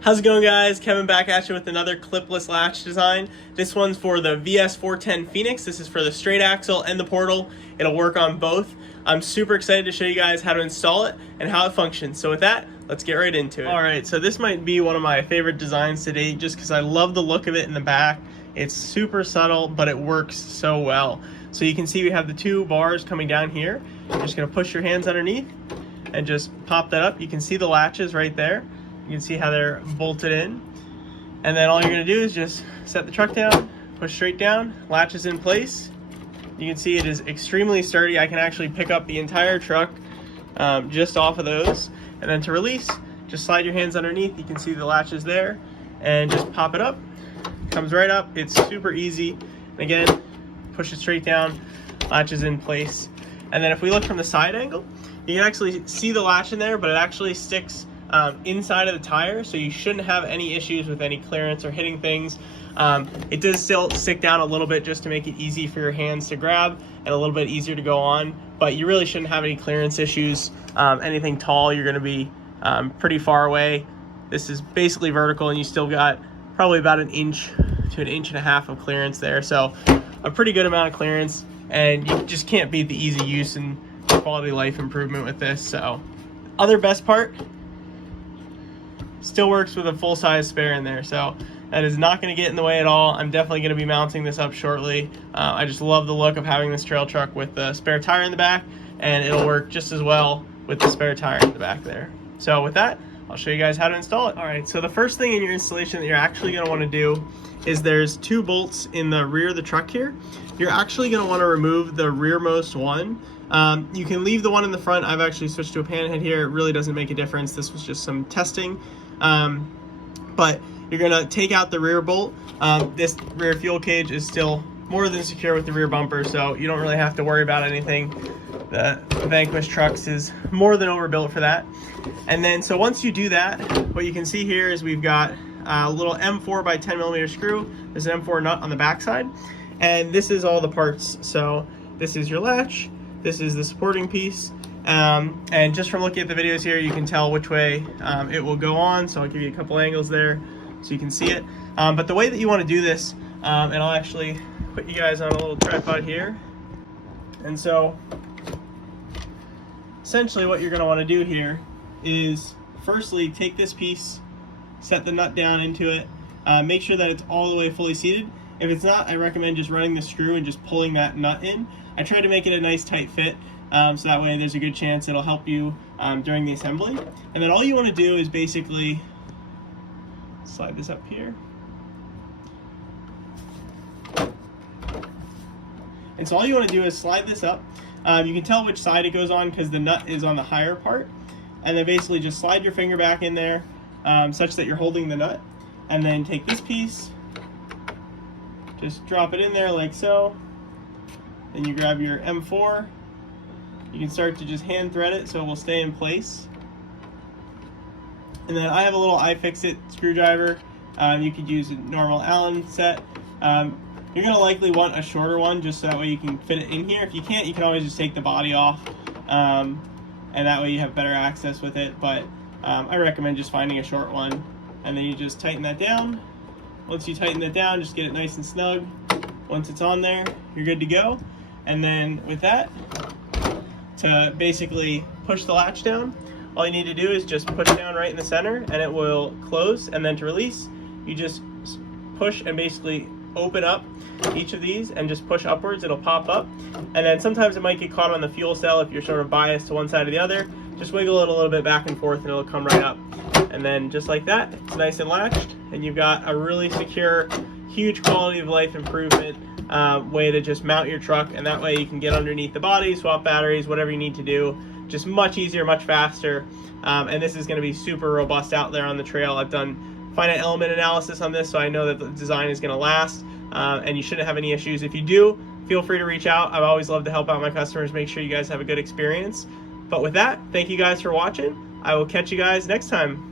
How's it going, guys? Kevin back at you with another clipless latch design. This one's for the VS4-10 Phoenix. This is for the straight axle and the portal. It'll work on both. I'm super excited to show you guys how to install it and how it functions. So with that, let's get right into it. All right, so this might be one of my favorite designs to date just because I love the look of it in the back. It's super subtle, but it works so well. So you can see we have the two bars coming down here. You're just gonna push your hands underneath and just pop that up. You can see the latches right there. You can see how they're bolted in. And then all you're gonna do is just set the truck down, push straight down, latch is in place. You can see it is extremely sturdy. I can actually pick up the entire truck just off of those. And then to release, just slide your hands underneath. You can see the latches there and just pop it up. Comes right up, it's super easy. And again, push it straight down, latch is in place. And then if we look from the side angle, you can actually see the latch in there, but it actually sticks inside of the tire, so you shouldn't have any issues with any clearance or hitting things. It does still stick down a little bit just to make it easy for your hands to grab and a little bit easier to go on, but you really shouldn't have any clearance issues. Anything tall, you're going to be pretty far away. This is basically vertical and you still got probably about an inch to an inch and a half of clearance there, so a pretty good amount of clearance, and you just can't beat the easy use and quality of life improvement with this. So other best part, still works with a full-size spare in there, so that is not going to get in the way at all. I'm definitely going to be mounting this up shortly. I just love the look of having this trail truck with the spare tire in the back, and it'll work just as well with the spare tire in the back there. So with that, I'll show you guys how to install it. All right, so the first thing in your installation that you're actually going to want to do is there's two bolts in the rear of the truck here. You're actually going to want to remove the rearmost one. You can leave the one in the front. I've actually switched to a panhead here. It really doesn't make a difference. This was just some testing. But you're going to take out the rear bolt. This rear fuel cage is still more than secure with the rear bumper, so you don't really have to worry about anything. The Vanquish trucks is more than overbuilt for that. And then, so once you do that, what you can see here is we've got a little M4 by 10 millimeter screw. There's an M4 nut on the back side, and this is all the parts. So this is your latch, this is the supporting piece, and just from looking at the videos here, you can tell which way it will go on. So I'll give you a couple angles there so you can see it. But the way that you want to do this, and I'll actually put you guys on a little tripod here. And so essentially what you're going to want to do here is firstly take this piece, set the nut down into it, make sure that it's all the way fully seated. If it's not, I recommend just running the screw and just pulling that nut in. I try to make it a nice tight fit, so that way there's a good chance it'll help you during the assembly. And then all you want to do is basically slide this up here. And so all you want to do is slide this up. You can tell which side it goes on because the nut is on the higher part. And then basically just slide your finger back in there such that you're holding the nut. And then take this piece, just drop it in there like so. Then you grab your M4. You can start to just hand thread it so it will stay in place. And then I have a little iFixit screwdriver. You could use a normal Allen set. You're going to likely want a shorter one just so that way you can fit it in here. If you can't, you can always just take the body off, and that way you have better access with it. But I recommend just finding a short one, and then you just tighten that down. Once you tighten it down, just get it nice and snug. Once it's on there, you're good to go. And then with that, to basically push the latch down, all you need to do is just push down right in the center and it will close. And then to release, you just push and basically open up each of these and just push upwards. It'll pop up, and then sometimes it might get caught on the fuel cell if you're sort of biased to one side or the other. Just wiggle it a little bit back and forth and it'll come right up. And then just like that, it's nice and latched, and you've got a really secure, huge quality of life improvement way to just mount your truck, and that way you can get underneath the body, swap batteries, whatever you need to do. Just much easier, much faster, and this is going to be super robust out there on the trail. I've done finite element analysis on this, so I know that the design is going to last, and you shouldn't have any issues. If you do, feel free to reach out. I've always loved to help out my customers, make sure you guys have a good experience. But with that, thank you guys for watching. I will catch you guys next time.